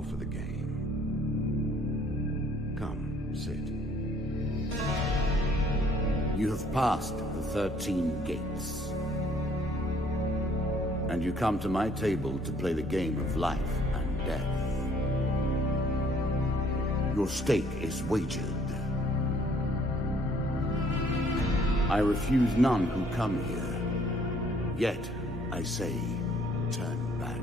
more for the game. Come, sit. You have passed the 13 gates. And you come to my table to play the game of life and death. Your stake is wagered. I refuse none who come here. Yet, I say, turn back.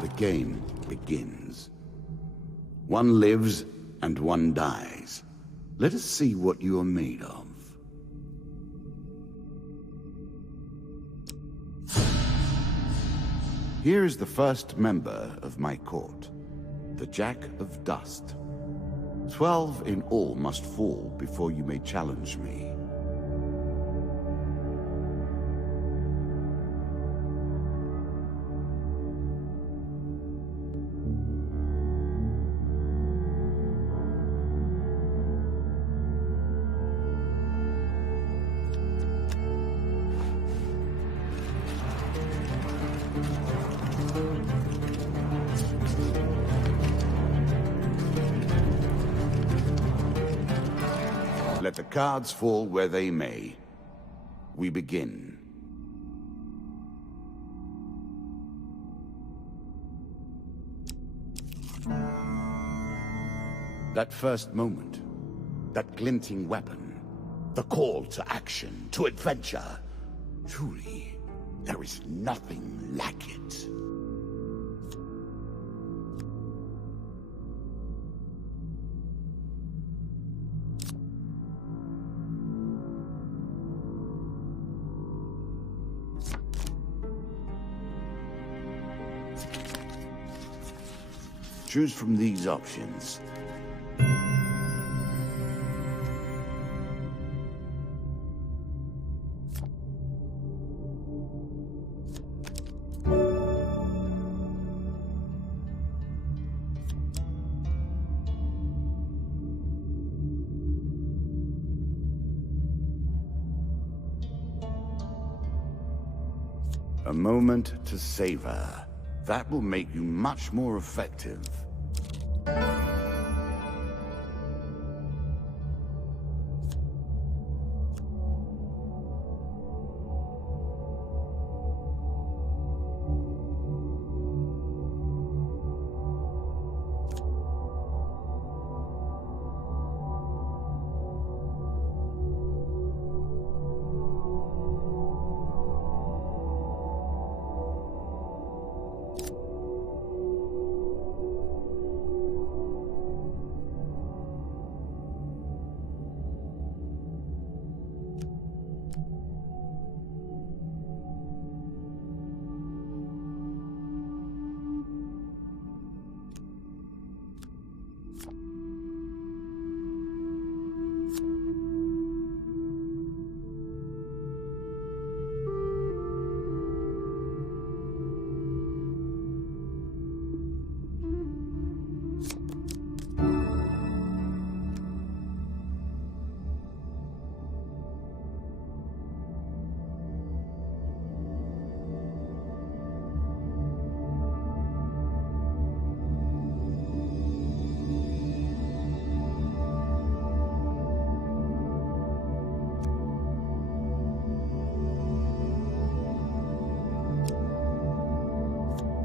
The game begins. One lives and one dies. Let us see what you are made of. Here is the first member of my court, the Jack of Dust. 12 in all must fall before you may challenge me. Let the cards fall where they may. We begin. That first moment, that glinting weapon, the call to action, to adventure. Truly, there is nothing like it. Choose from these options. A moment to savor. That will make you much more effective.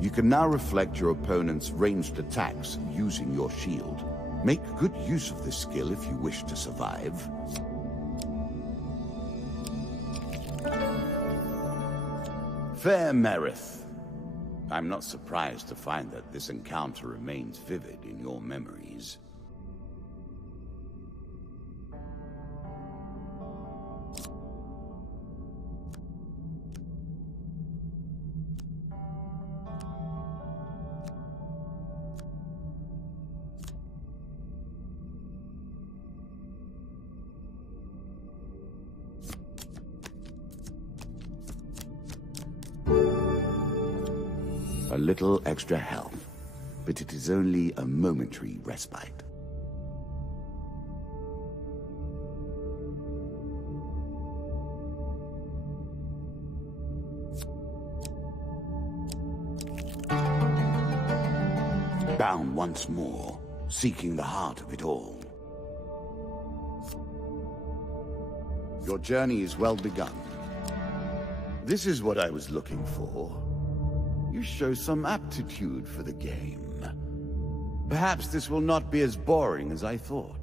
You can now reflect your opponent's ranged attacks using your shield. Make good use of this skill if you wish to survive. Fair Merith, I'm not surprised to find that this encounter remains vivid in your memories. A little extra health, but it is only a momentary respite. Bound once more, seeking the heart of it all. Your journey is well begun. This is what I was looking for. You show some aptitude for the game. Perhaps this will not be as boring as I thought.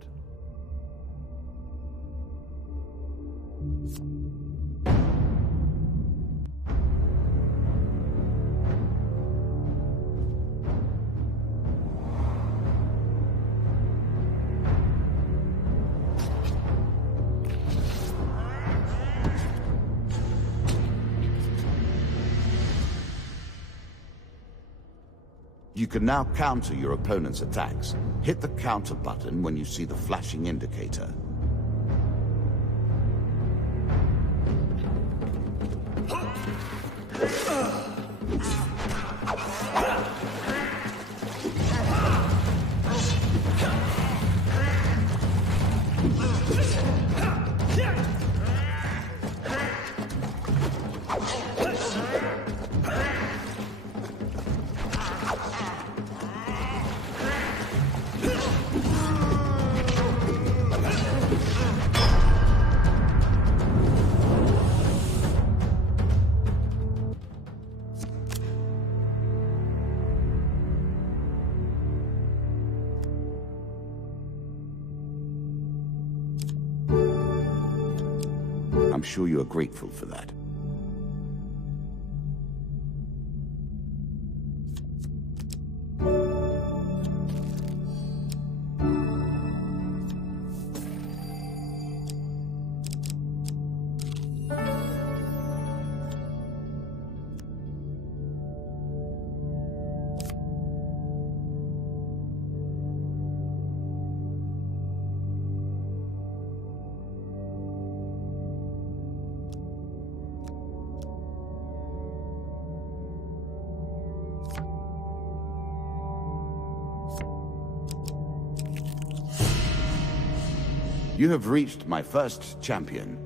You can now counter your opponent's attacks. Hit the counter button when you see the flashing indicator. I'm sure you are grateful for that. You have reached my first champion.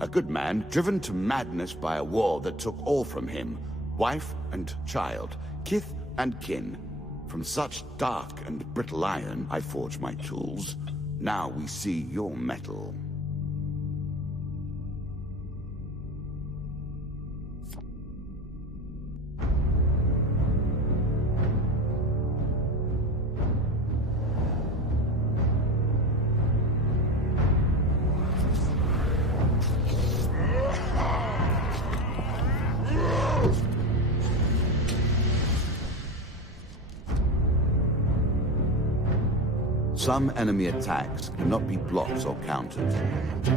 A good man, driven to madness by a war that took all from him. Wife and child, kith and kin. From such dark and brittle iron I forge my tools. Now we see your metal. Some enemy attacks cannot be blocked or countered.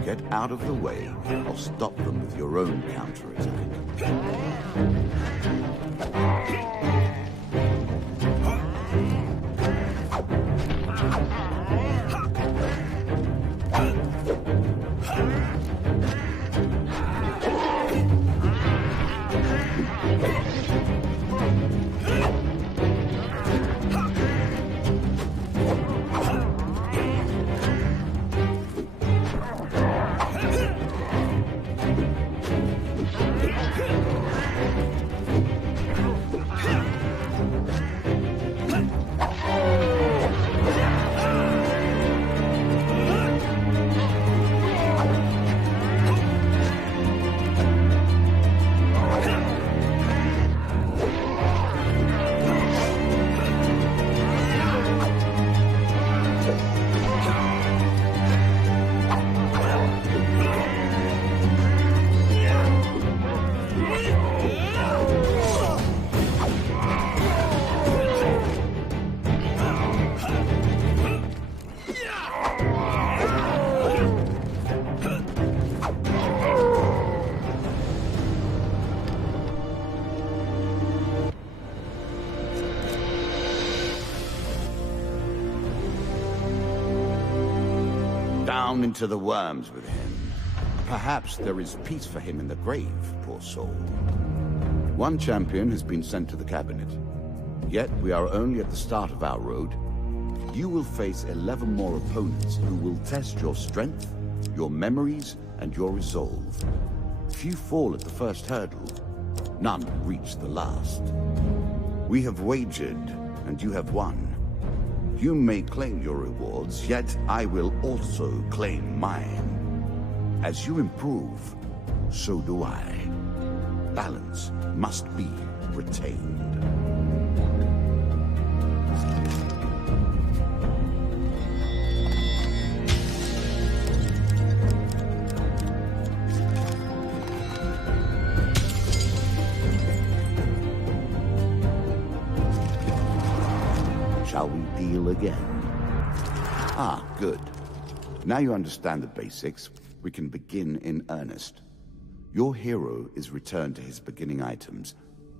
Get out of the way, or stop them with your own counterattack. Down into the worms with him. Perhaps there is peace for him in the grave, poor soul. One champion has been sent to the cabinet. Yet we are only at the start of our road. You will face 11 more opponents who will test your strength, your memories, and your resolve. Few fall at the first hurdle. None reach the last. We have wagered, and you have won. You may claim your rewards, yet I will also claim mine. As you improve, so do I. Balance must be retained. Shall we deal again? Ah, good. Now you understand the basics, we can begin in earnest. Your hero is returned to his beginning items.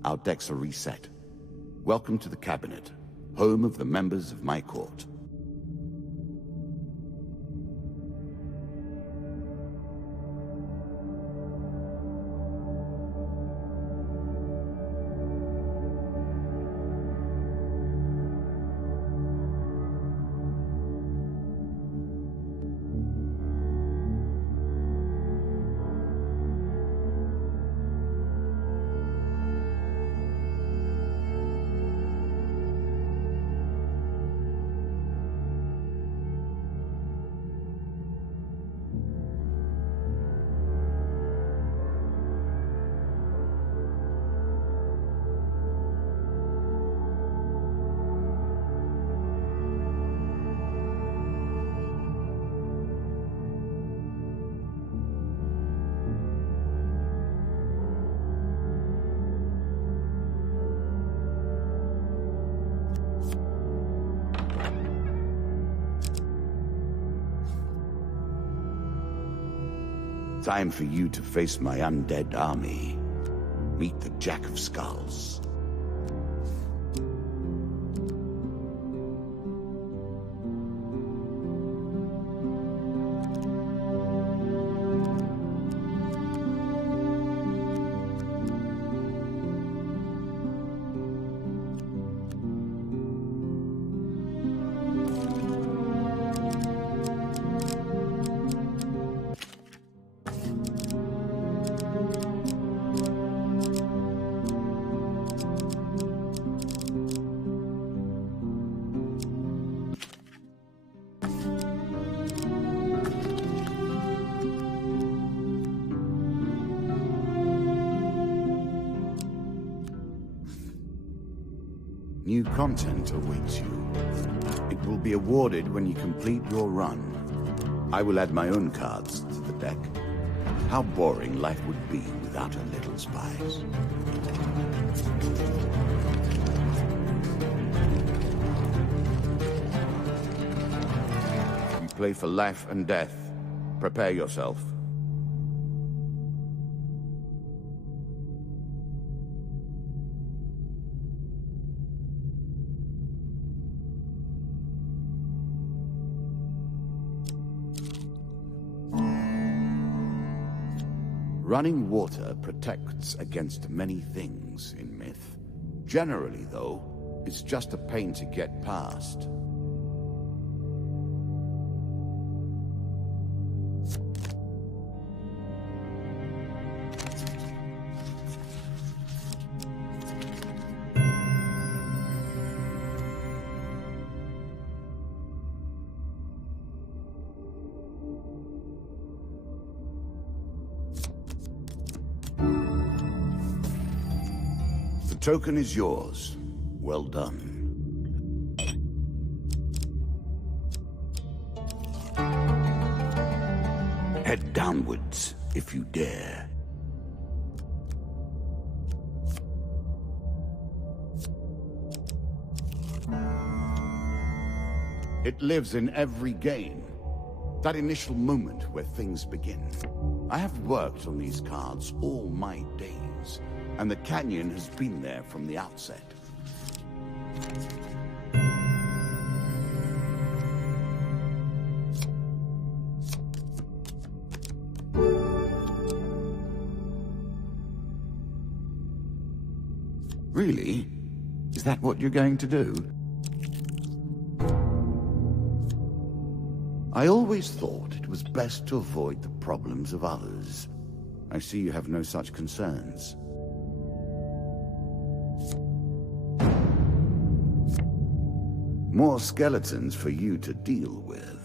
Our decks are reset. Welcome to the cabinet, home of the members of my court. Time for you to face my undead army. Meet the Jack of Skulls. New content awaits you. It will be awarded when you complete your run. I will add my own cards to the deck. How boring life would be without a little spice. We play for life and death. Prepare yourself. Running water protects against many things in myth. Generally, though, it's just a pain to get past. The token is yours. Well done. Head downwards, if you dare. It lives in every game. That initial moment where things begin. I have worked on these cards all my days, and the canyon has been there from the outset. Really? Is that what you're going to do? I always thought it was best to avoid the problems of others. I see you have no such concerns. More skeletons for you to deal with.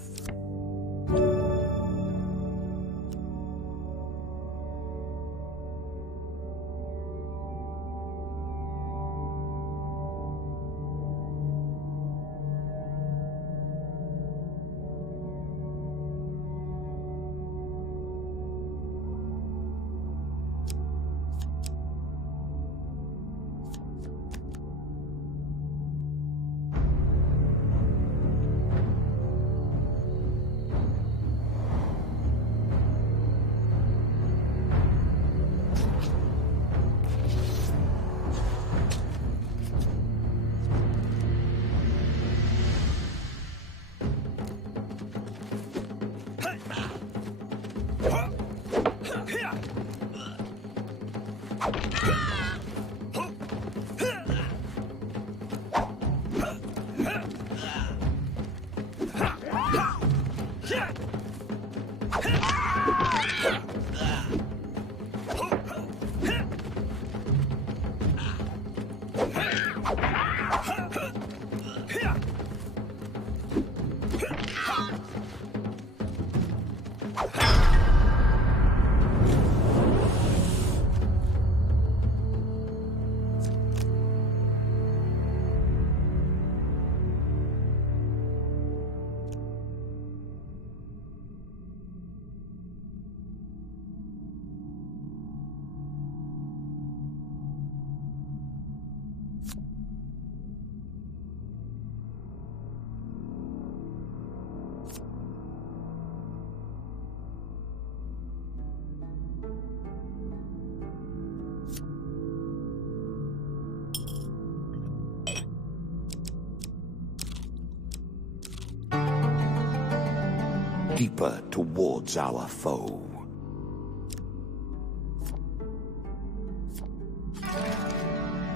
Deeper towards our foe.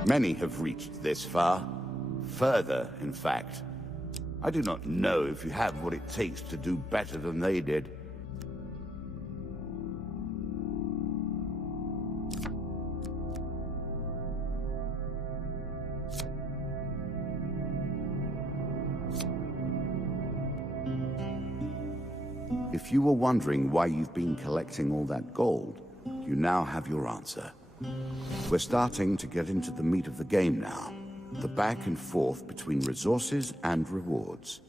Many have reached this far. Further, in fact. I do not know if you have what it takes to do better than they did. If you were wondering why you've been collecting all that gold, you now have your answer. We're starting to get into the meat of the game now. The back and forth between resources and rewards.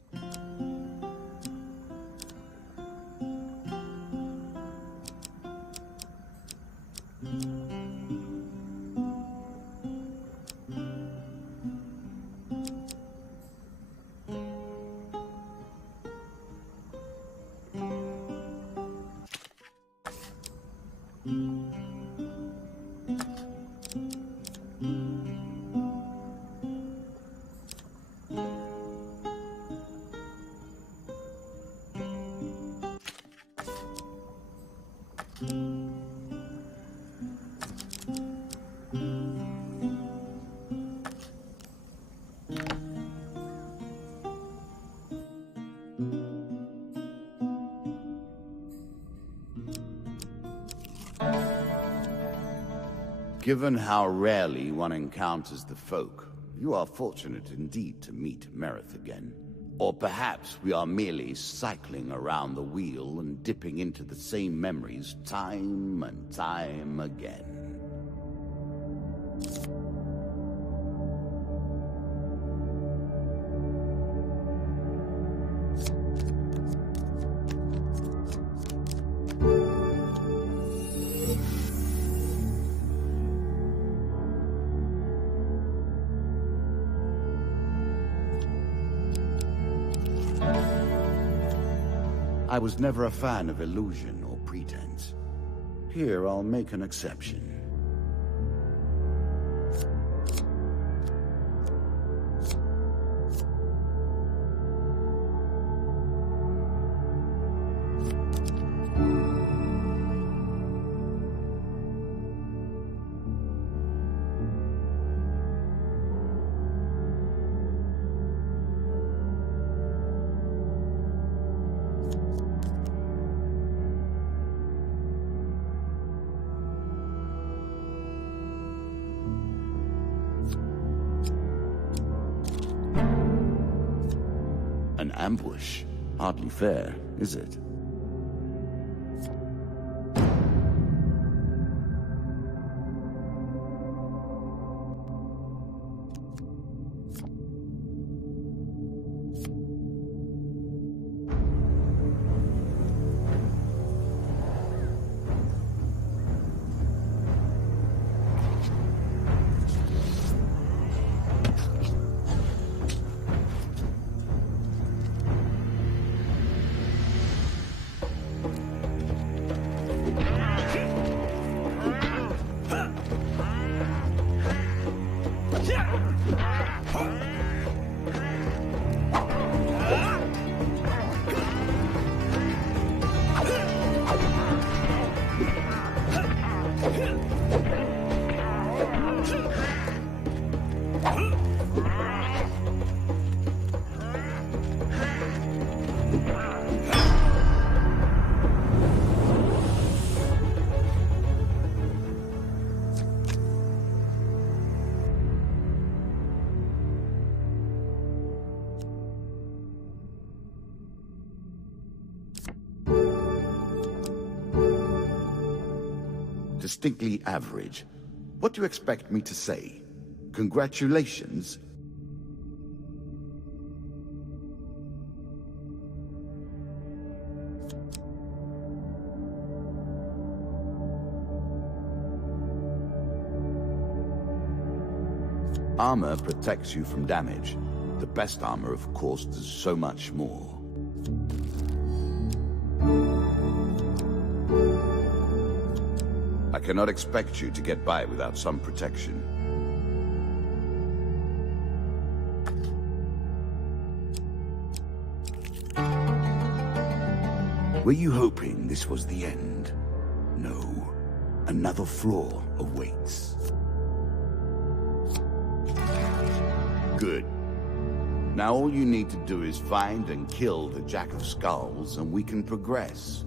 Given how rarely one encounters the folk, you are fortunate indeed to meet Merith again. Or perhaps we are merely cycling around the wheel and dipping into the same memories time and time again. I was never a fan of illusion or pretense. Here, I'll make an exception. ambush. Hardly fair, is it? Distinctly average. What do you expect me to say? Congratulations? Armor protects you from damage. The best armor, of course, does so much more. I cannot expect you to get by without some protection. Were you hoping this was the end? No. Another flaw awaits. Good. Now all you need to do is find and kill the Jack of Skulls, and we can progress.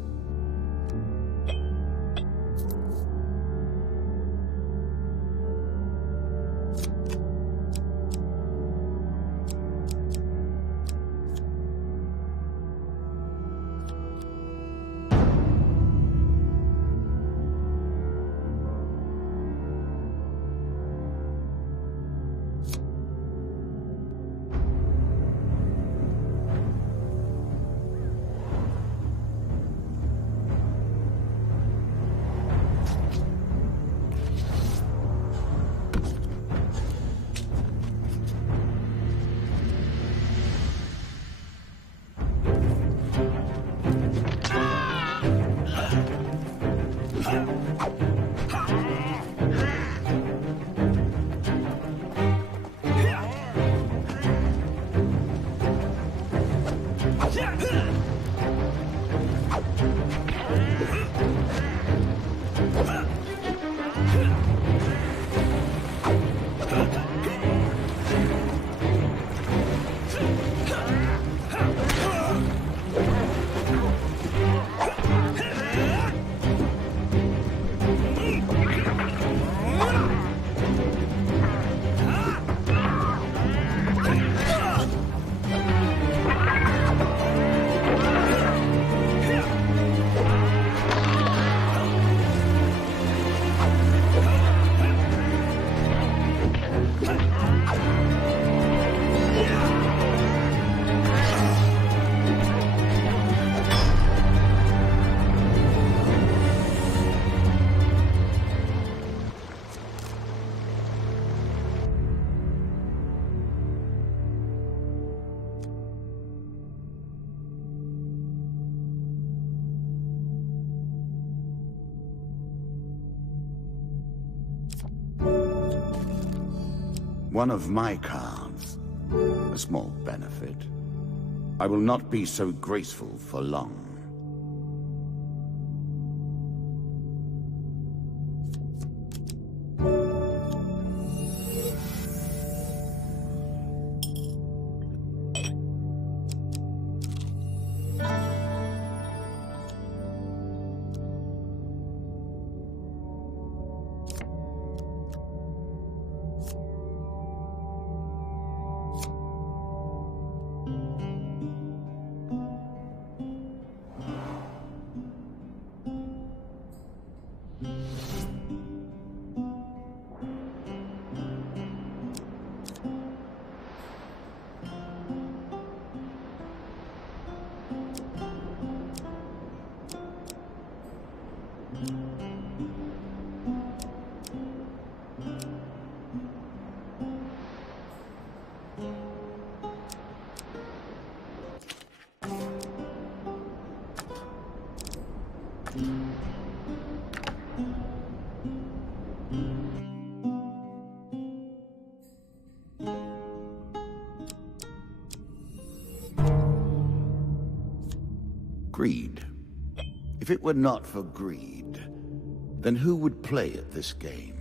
One of my cards. A small benefit. I will not be so graceful for long. Greed. If it were not for greed, then who would play at this game?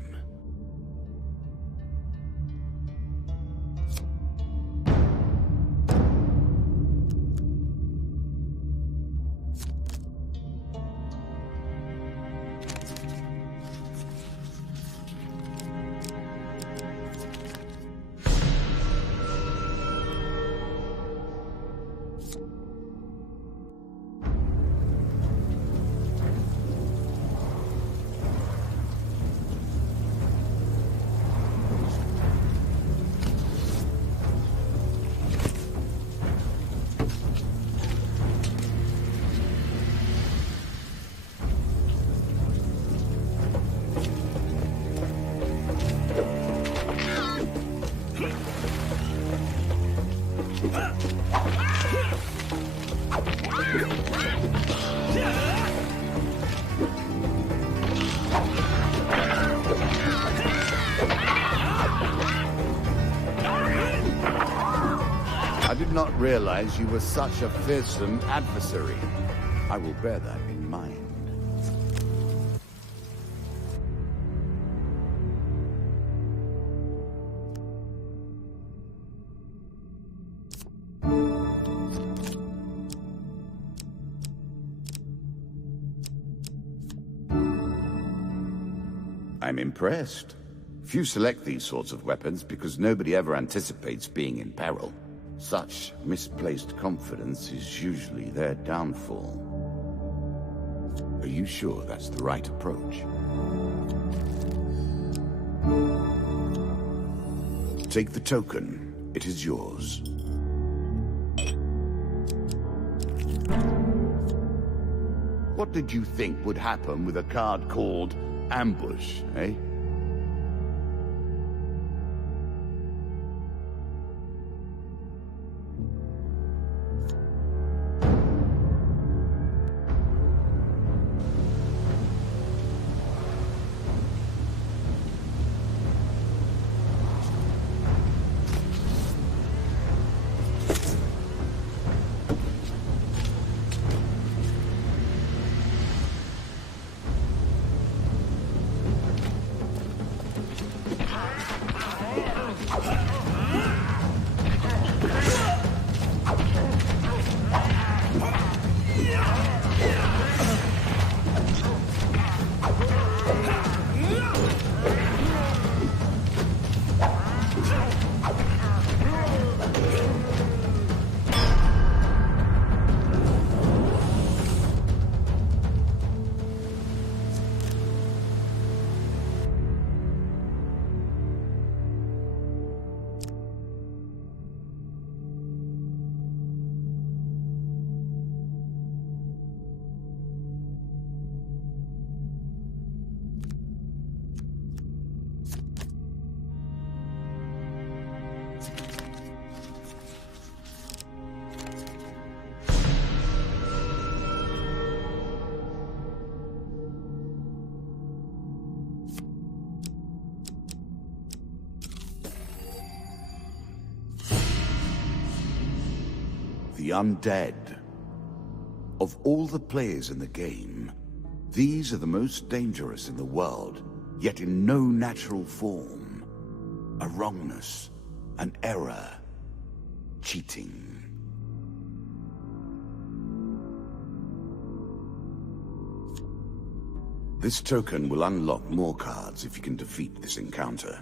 I did not realize you were such a fearsome adversary. I will bear that in mind. I'm impressed. Few select these sorts of weapons because nobody ever anticipates being in peril. Such misplaced confidence is usually their downfall. Are you sure that's the right approach? Take the token. It is yours. What did you think would happen with a card called Ambush, eh? The undead. Of all the players in the game, these are the most dangerous in the world, yet in no natural form. A wrongness, an error, cheating. This token will unlock more cards if you can defeat this encounter.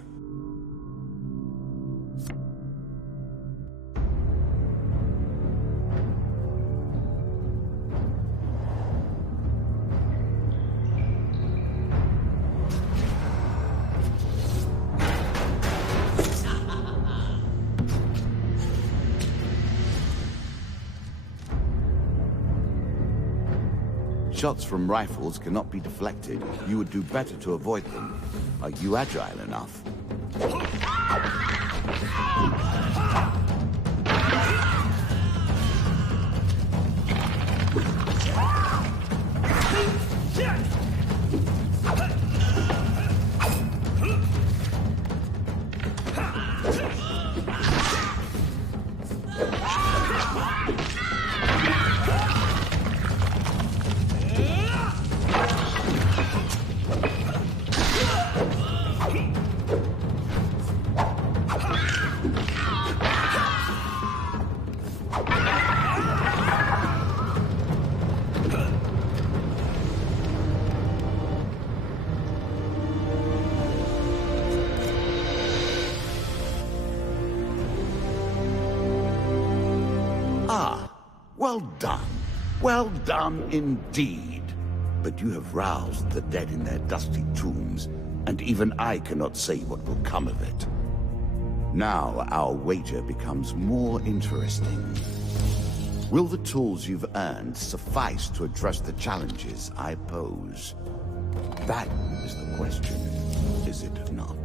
Shots from rifles cannot be deflected. You would do better to avoid them. Are you agile enough? Well done. Well done indeed. But you have roused the dead in their dusty tombs, and even I cannot say what will come of it. Now our wager becomes more interesting. Will the tools you've earned suffice to address the challenges I pose? That is the question, is it not?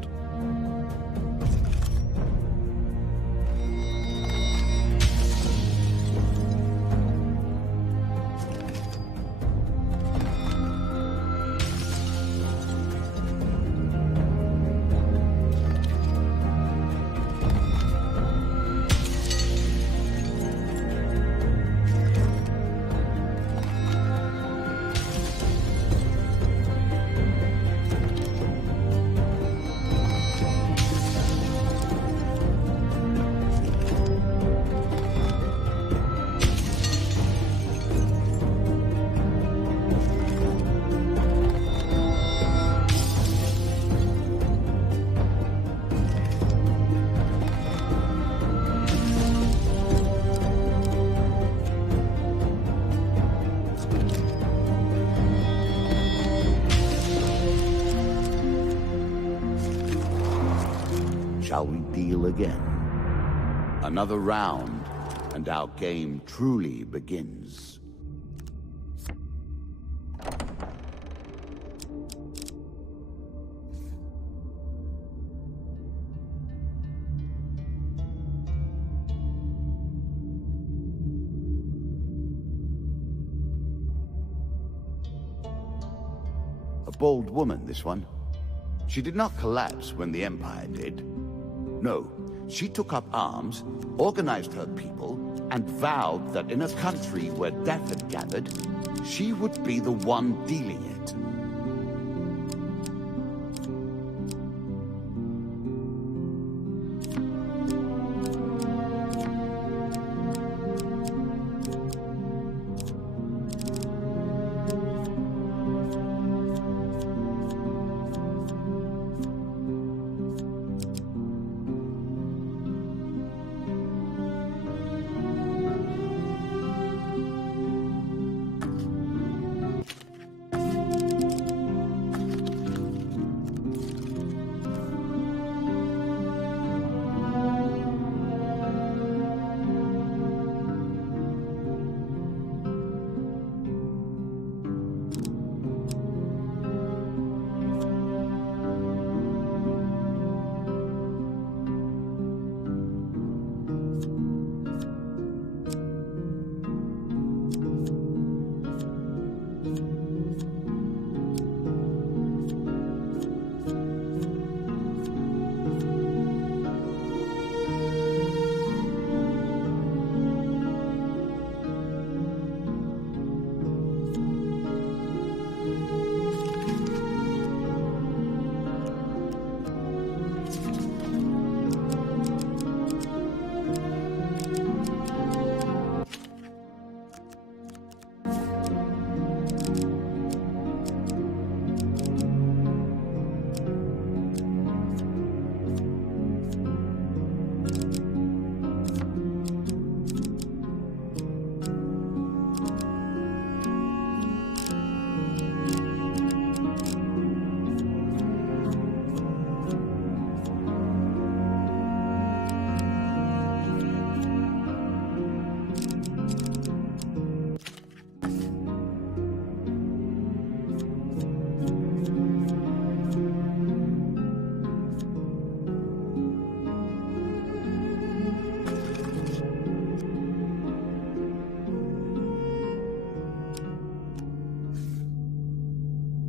Shall we deal again? Another round, and our game truly begins. A bold woman, this one. She did not collapse when the Empire did. No, she took up arms, organized her people, and vowed that in a country where death had gathered, she would be the one dealing it.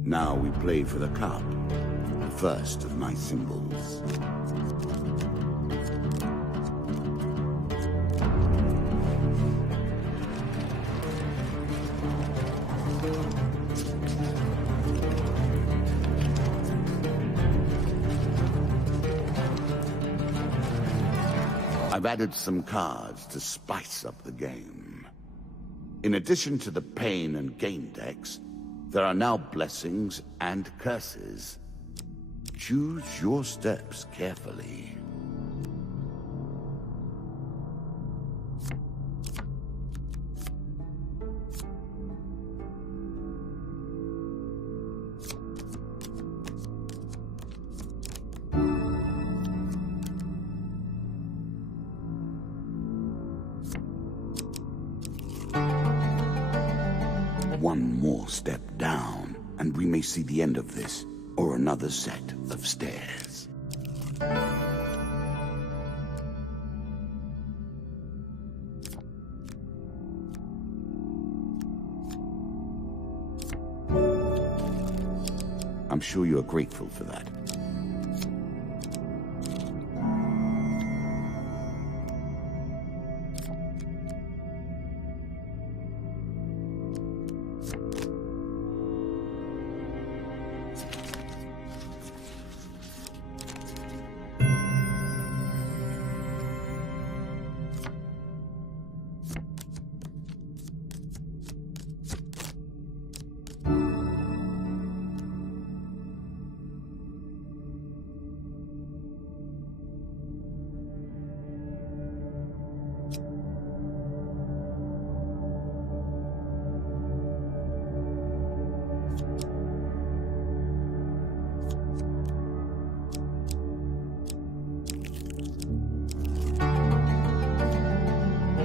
Now we play for the cup, the first of my symbols. I've added some cards to spice up the game. In addition to the pain and gain decks, there are now blessings and curses. Choose your steps carefully. step down, and we may see the end of this, or another set of stairs. I'm sure you are grateful for that.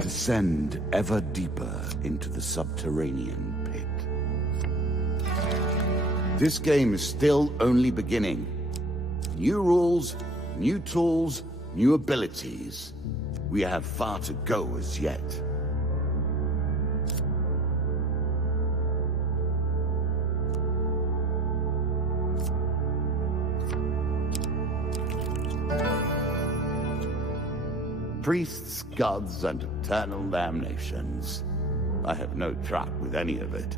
Descend ever deeper into the subterranean pit. This game is still only beginning. New rules, new tools, new abilities. We have far to go as yet. Priests, gods, and eternal damnations. I have no truck with any of it.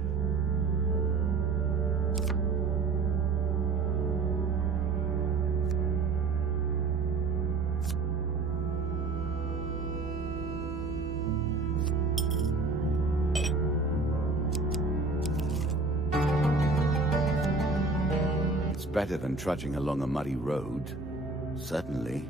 It's better than trudging along a muddy road, certainly.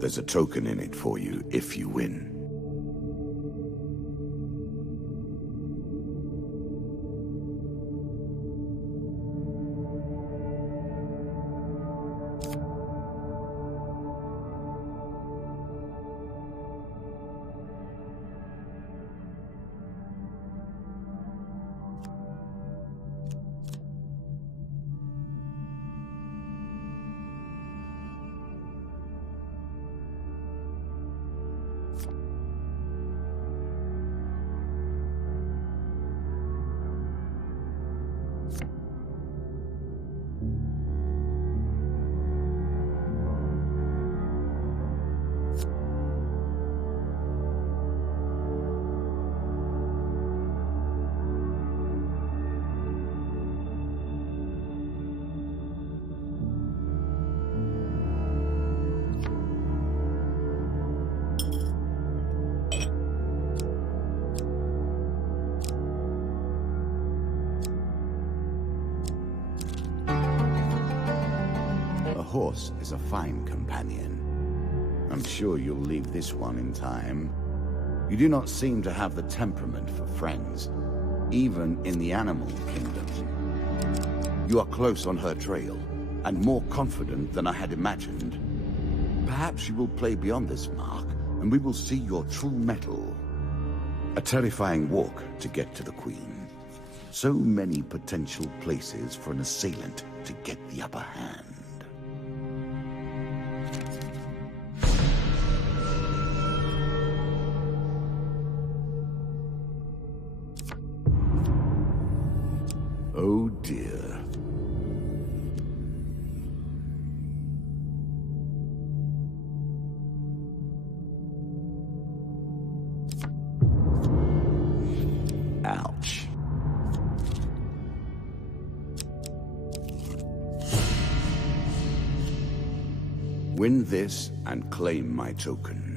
There's a token in it for you if you win. A horse is a fine companion. I'm sure you'll leave this one in time. You do not seem to have the temperament for friends, even in the animal kingdom. You are close on her trail, and more confident than I had imagined. Perhaps you will play beyond this mark, and we will see your true mettle. A terrifying walk to get to the Queen. So many potential places for an assailant to get the upper hand. Oh dear. Ouch. Win this and claim my token.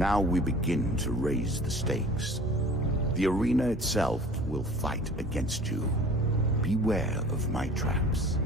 Now we begin to raise the stakes. The arena itself will fight against you. Beware of my traps.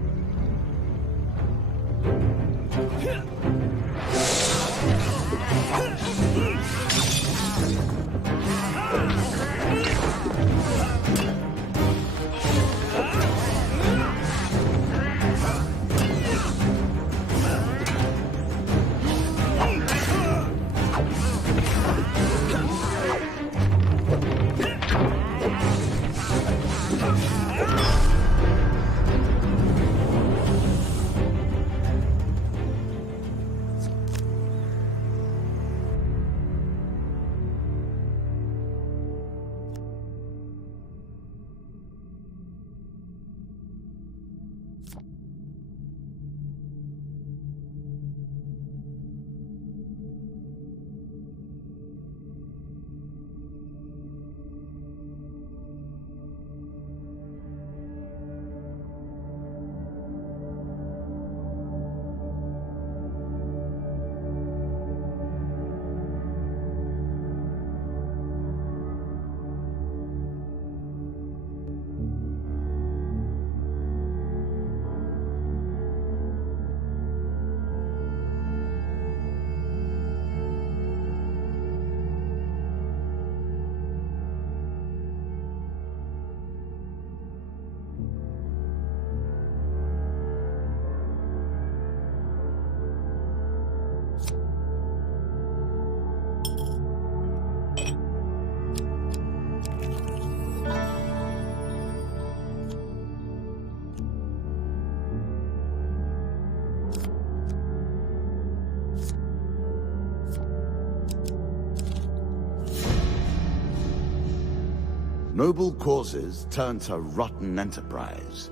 Noble causes turn to rotten enterprise.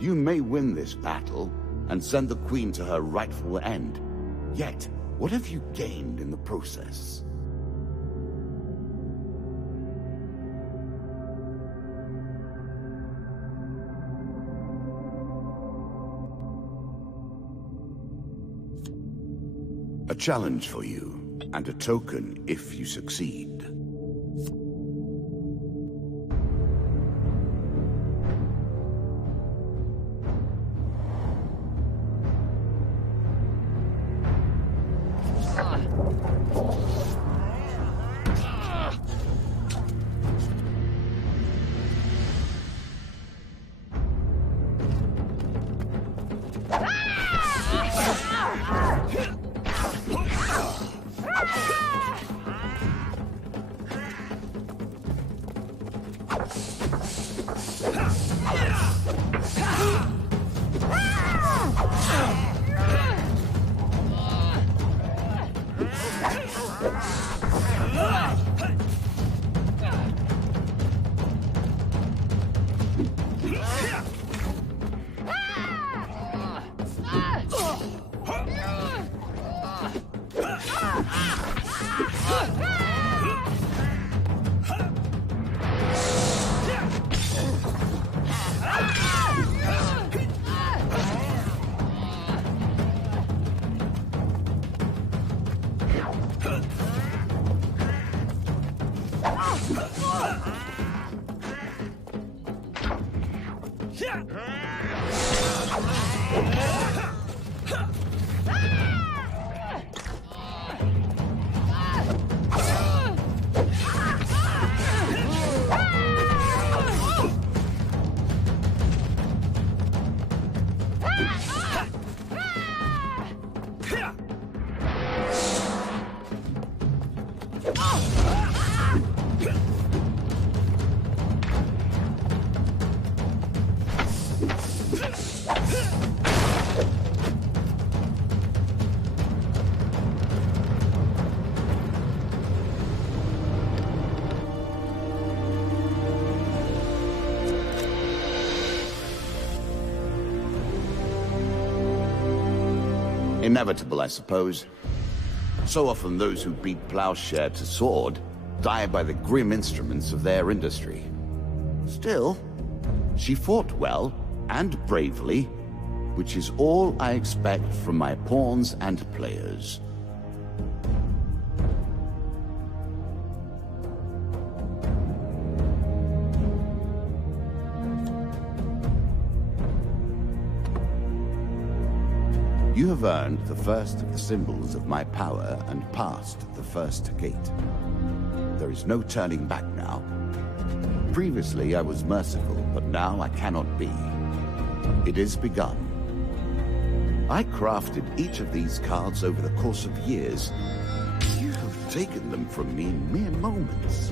You may win this battle and send the Queen to her rightful end. Yet, what have you gained in the process? A challenge for you, and a token if you succeed. Inevitable, I suppose. So often those who beat plowshare to sword die by the grim instruments of their industry. Still, she fought well and bravely, which is all I expect from my pawns and players. You have earned the first of the symbols of my power and passed the first gate. There is no turning back now. Previously I was merciful, but now I cannot be. It is begun. I crafted each of these cards over the course of years. You have taken them from me in mere moments.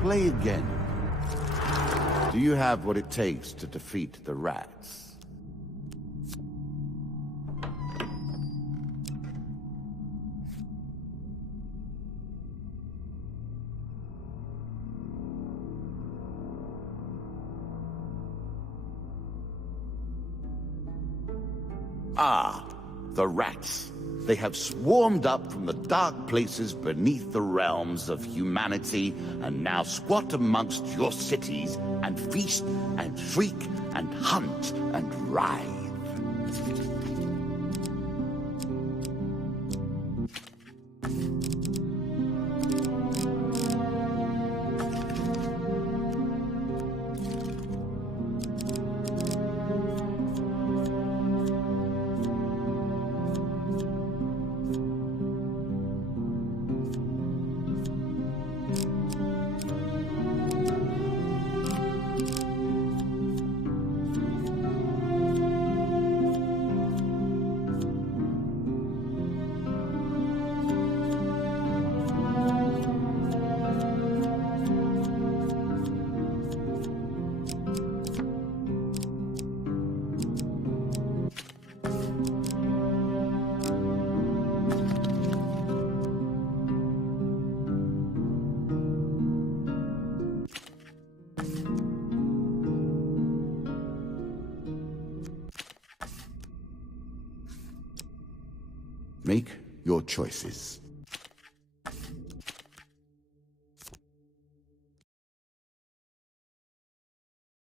Play again. Do you have what it takes to defeat the rats? Ah, the rats. They have swarmed up from the dark places beneath the realms of humanity and now squat amongst your cities and feast and shriek and hunt and writhe. Make your choices.